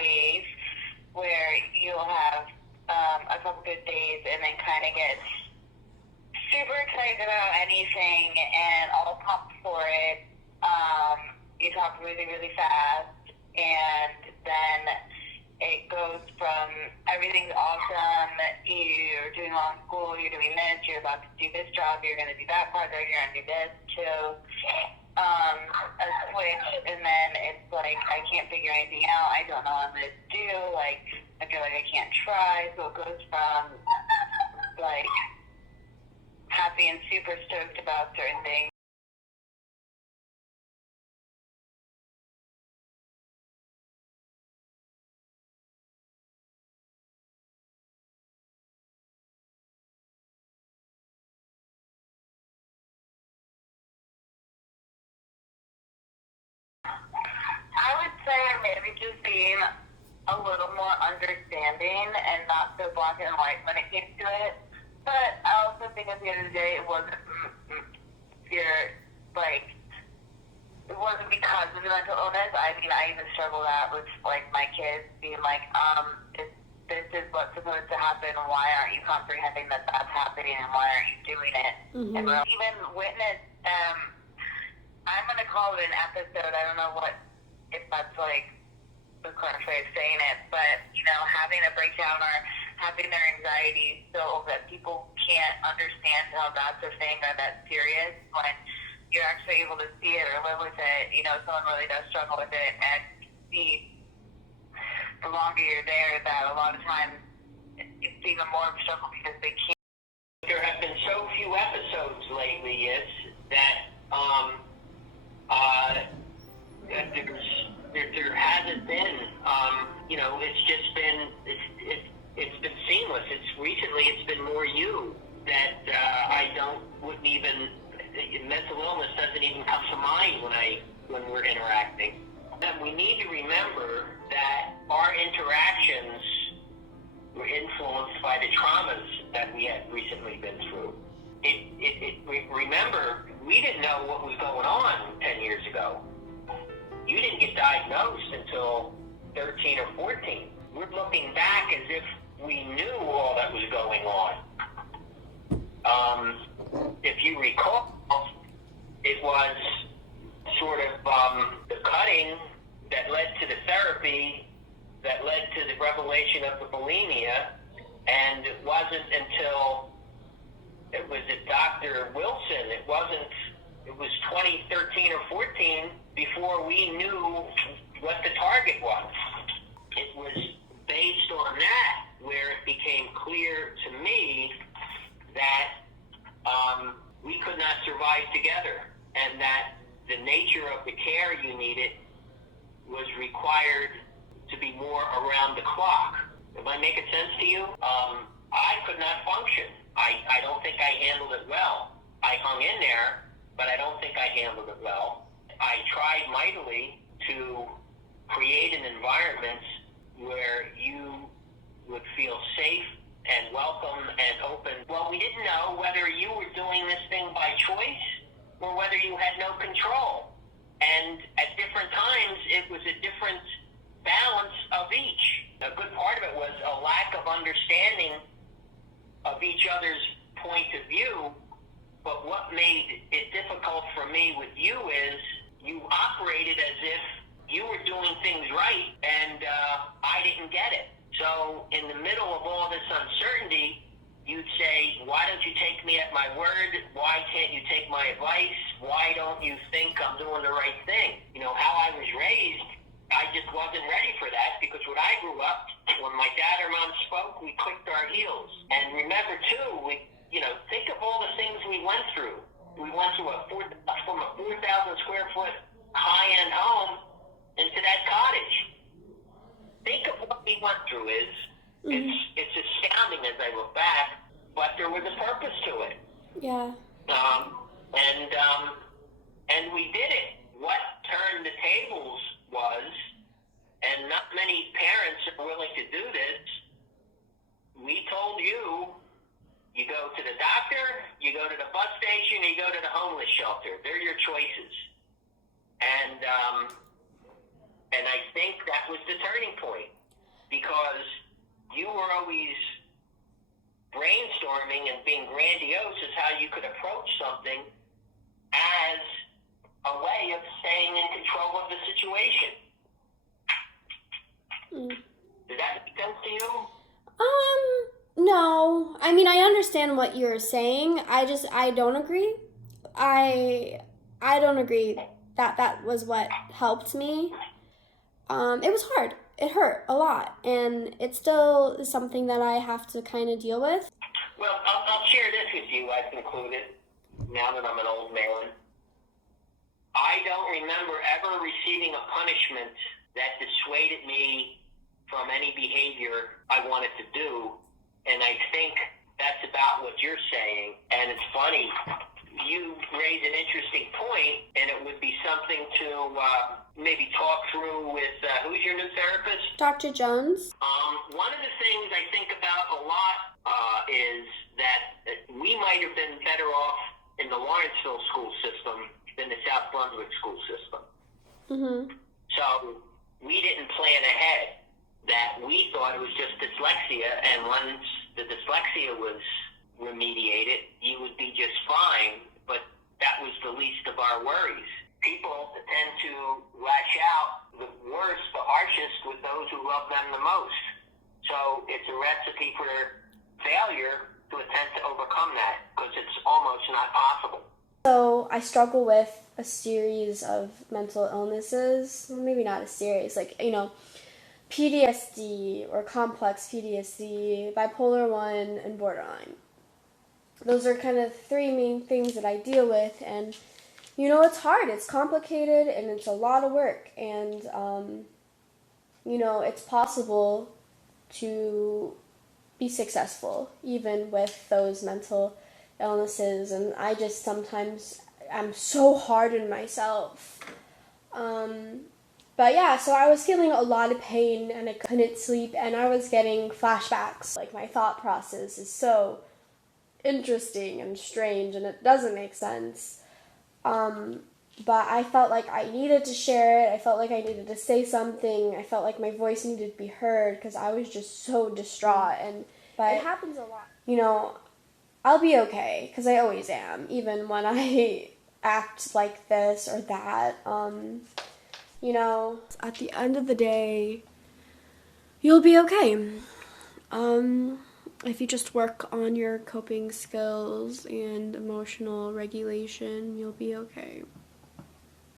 wave where you'll have a couple good days and then kind of get super excited about anything and all pumped for it. You talk really, really fast, and then it goes from everything's awesome, you're doing well in school, you're doing this, you're about to do this job, you're going to do that project, you're going to do this, to a switch, and then it's like, I can't figure anything out, I don't know what I'm going to do, like, I feel like I can't try, so it goes from, like, happy and super stoked about certain things. I would say maybe just being a little more understanding and not so black and white when it came to it. But I also think at the end of the day, it wasn't it wasn't because of the mental illness. I mean, I even struggle that with like my kids being like, this is what's supposed to happen. Why aren't you comprehending that that's happening, and why aren't you doing it? Mm-hmm. And we'll even witness. I'm gonna call it an episode. I don't know if that's like the correct way of saying it, but you know, having a breakdown or having their anxiety so that people can't understand how that's a thing or that's serious, when you're actually able to see it or live with it. You know, someone really does struggle with it, and see the longer you're there that a lot of times it's even more of a struggle because they can't. There have been so few episodes lately, that there hasn't been, it's just been, it's been seamless. Recently it's been more you that wouldn't even, mental illness doesn't even come to mind when we're interacting. And we need to remember that our interactions were influenced by the traumas that we had recently been through. Remember, we didn't know what was going on 10 years ago. You didn't get diagnosed until 13 or 14. We're looking back as if we knew all that was going on. If you recall, it was sort of the cutting that led to the therapy, that led to the revelation of the bulimia, and it wasn't until it was at Dr. Wilson, it was 2013 or 14 before we knew what the target was. It was based on that where it became clear to me that we could not survive together, and that the nature of the care you needed was required to be more around the clock. Am I making sense to you? I could not function. I don't think I handled it well. I hung in there, but I don't think I handled it well. I tried mightily to create an environment where you would feel safe and welcome and open. Well, we didn't know whether you were doing this thing by choice or whether you had no control. And at different times, it was a different balance of each. A good part of it was a lack of understanding of each other's point of view, but what made it difficult for me with you is you operated as if you were doing things right, and I didn't get it. So in the middle of all this uncertainty, you'd say, why don't you take me at my word? Why can't you take my advice? Why don't you think I'm doing the right thing? You know, how I was raised, I just wasn't ready for that, because when I grew up, when my dad or mom spoke, we clicked our heels. And remember, too, think of all the things we went through. We went through from a 4,000 square foot high-end home into that cottage. Think of what we went through. It's astounding as I look back, but there was a purpose to it. Yeah. And we did it. What turned the tables was, and not many parents are willing to do this, we told you, you go to the doctor, you go to the bus station, you go to the homeless shelter. They're your choices. And I think that was the turning point, because you were always brainstorming and being grandiose as how you could approach something as a way of staying in control of the situation. Does that make sense to you? No. I mean, I understand what you're saying. I don't agree. I don't agree that was what helped me. It was hard. It hurt a lot, and it still is something that I have to kind of deal with. Well, I'll share this with you. I've concluded, now that I'm an old man. I don't remember ever receiving a punishment that dissuaded me from any behavior I wanted to do, and I think that's about what you're saying. And it's funny, you raise an interesting point, and it would be something to maybe talk through with, who's your new therapist? Dr. Jones? One of the things I think about a lot is that we might have been better off in the Lawrenceville school system than the South Brunswick school system. Mm-hmm. So we didn't plan ahead, that we thought it was just dyslexia, and once the dyslexia was remediated, you would be just fine, but that was the least of our worries. People tend to lash out the worst, the harshest, with those who love them the most. So it's a recipe for failure to attempt to overcome that, because it's almost not possible. So I struggle with a series of mental illnesses. Maybe not a series, like, PTSD or complex PTSD, bipolar 1, and borderline. Those are kind of three main things that I deal with, and it's hard, it's complicated, and it's a lot of work, and it's possible to be successful even with those mental illnesses, and I just sometimes I'm so hard on myself. But yeah, so I was feeling a lot of pain, and I couldn't sleep, and I was getting flashbacks. Like, my thought process is so interesting and strange, and it doesn't make sense. But I felt like I needed to share it. I felt like I needed to say something. I felt like my voice needed to be heard, because I was just so distraught. But it happens a lot. I'll be okay, because I always am, even when I act like this or that. At the end of the day, you'll be okay. If you just work on your coping skills and emotional regulation, you'll be okay.